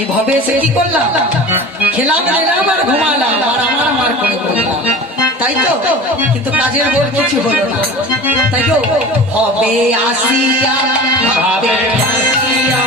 এই ভবে এসে কি করলাম, খেলাম দিলাম আর ঘুমালাম আর আমার করে বললাম, তাই তো? কিন্তু কাজের বল কিছু হলো না, তাই তো? ভবে আসিয়া ভাবে আসিয়া